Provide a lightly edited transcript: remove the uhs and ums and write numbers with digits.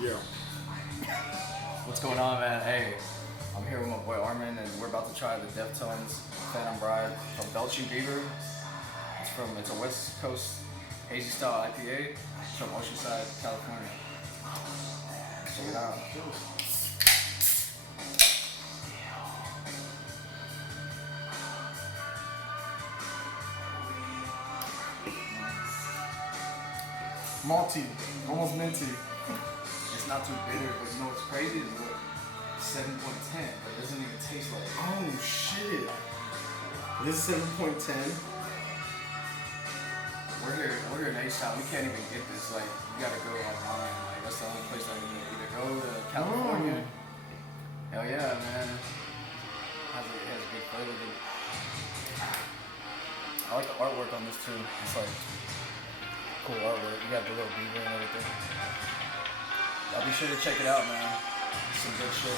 Yeah. What's going on, man? Hey, I'm here with my boy Armin, and we're about to try the Deftones Phantom Bride from Belching Beaver. It's a West Coast hazy style IPA. It's from Oceanside, California. Check it out. Malty, almost minty. It's not too bitter, but you know what's crazy is what 7.10, but it doesn't even taste like it. Oh shit. This is 7.10. We're here in H-Town. We can't even get this. Like, you gotta go online. Like, that's the only place that we can either go to California. Hell yeah, man. It has a good flavor. I like the artwork on this too. It's like cool artwork. You got the little beaver and everything. Y'all be sure to check it out, man. Some good shit.